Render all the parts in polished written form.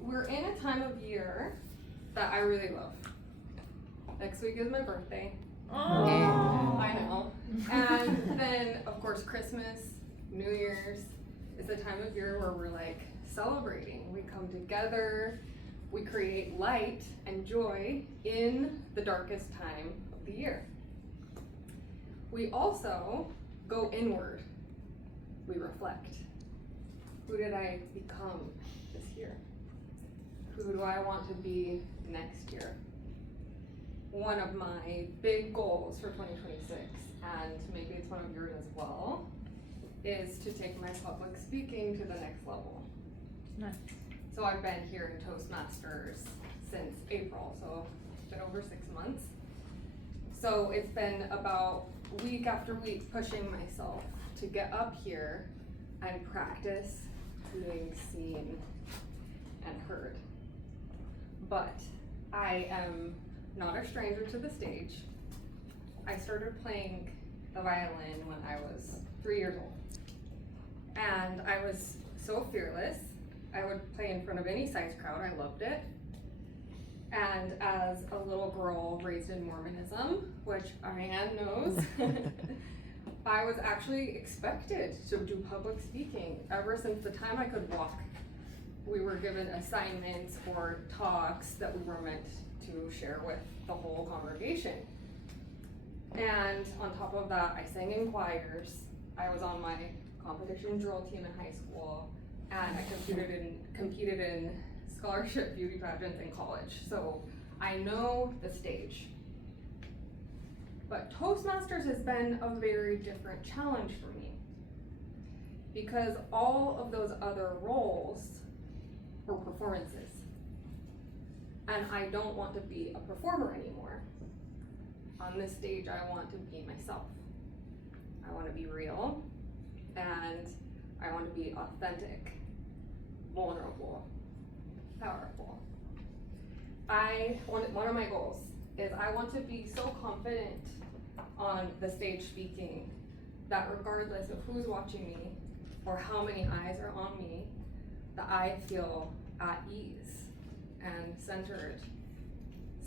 we're in a time of year that I really love. Next week is my birthday. Oh. I know. And then, of course, Christmas, New Year's is the time of year where we're like celebrating. We come together, we create light and joy in the darkest time of the year. We also go inward. We reflect. Who did I become this year? Who do I want to be next year? One of my big goals for 2026, and maybe it's one of yours as well, is to take my public speaking to the next level. Nice. So I've been here in Toastmasters since April, so it's been over 6 months. So it's been about week after week pushing myself to get up here and practice being seen and heard. But I am not a stranger to the stage. I started playing the violin when I was 3 years old. And I was so fearless. I would play in front of any size crowd. I loved it. And as a little girl raised in Mormonism, which Ariane knows, I was actually expected to do public speaking ever since the time I could walk. We were given assignments or talks that we were meant to share with the whole congregation. And on top of that, I sang in choirs. I was on my competition drill team in high school, and I competed in scholarship beauty pageants in college. So I know the stage. But Toastmasters has been a very different challenge for me, because all of those other roles were performances. And I don't want to be a performer anymore. On this stage, I want to be myself. I want to be real, and I want to be authentic, vulnerable, powerful. One of my goals is I want to be so confident on the stage speaking that regardless of who's watching me or how many eyes are on me, that I feel at ease and centered,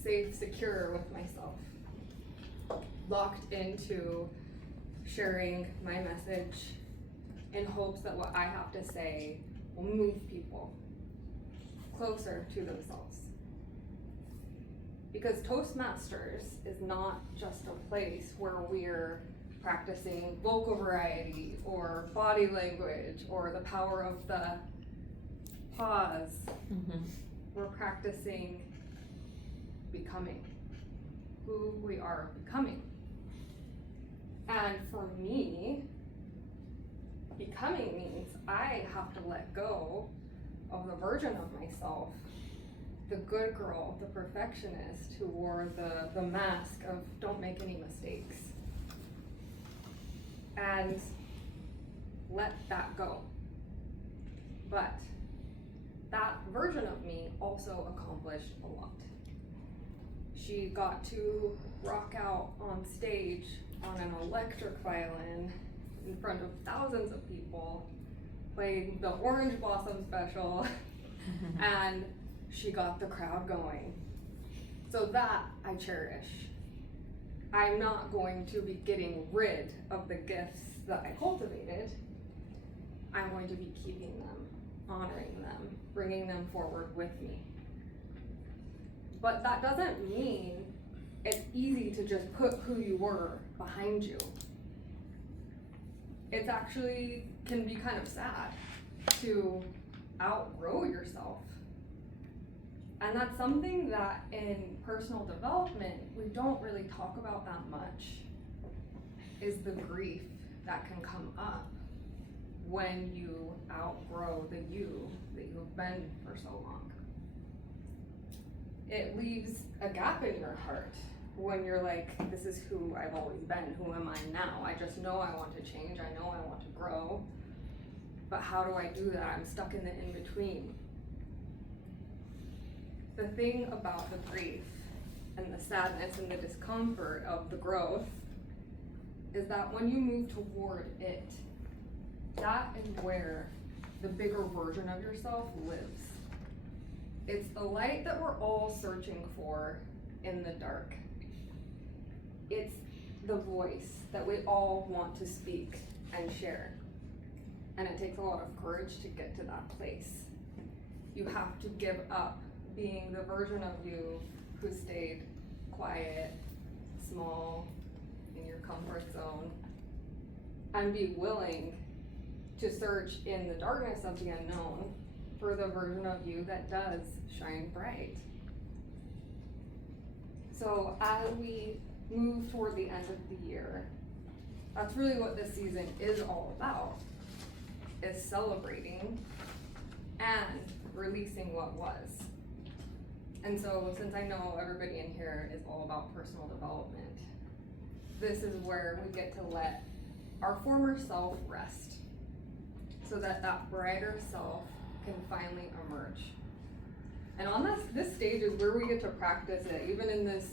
safe, secure with myself, locked into sharing my message in hopes that what I have to say will move people closer to themselves. Because Toastmasters is not just a place where we're practicing vocal variety or body language or the power of the pause. Mm-hmm. We're practicing becoming who we are becoming. And for me, becoming means I have to let go of the version of myself, the good girl, the perfectionist who wore the mask of don't make any mistakes, and let that go. But that version of me also accomplished a lot. She got to rock out on stage on an electric violin in front of thousands of people, playing the Orange Blossom special, and she got the crowd going. So that I cherish. I'm not going to be getting rid of the gifts that I cultivated. I'm going to be keeping them, honoring them, bringing them forward with me. But that doesn't mean it's easy to just put who you were behind you. It's actually can be kind of sad to outgrow yourself. And that's something that in personal development, we don't really talk about that much, is the grief that can come up when you outgrow the you that you've been for so long. It leaves a gap in your heart when you're like, this is who I've always been, who am I now? I just know I want to change, I know I want to grow, but how do I do that? I'm stuck in the in-between. The thing about the grief and the sadness and the discomfort of the growth is that when you move toward it, that is where the bigger version of yourself lives. It's the light that we're all searching for in the dark. It's the voice that we all want to speak and share. And it takes a lot of courage to get to that place. You have to give up being the version of you who stayed quiet, small, in your comfort zone, and be willing to search in the darkness of the unknown for the version of you that does shine bright. So as we move toward the end of the year, that's really what this season is all about, is celebrating and releasing what was. And so since I know everybody in here is all about personal development, this is where we get to let our former self rest so that that brighter self can finally emerge. And on this stage is where we get to practice it. Even in this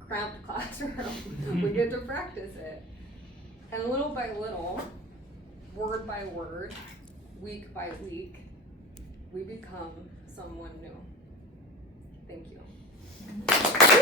cramped classroom, we get to practice it. And little by little, word by word, week by week, we become someone new. Thank you.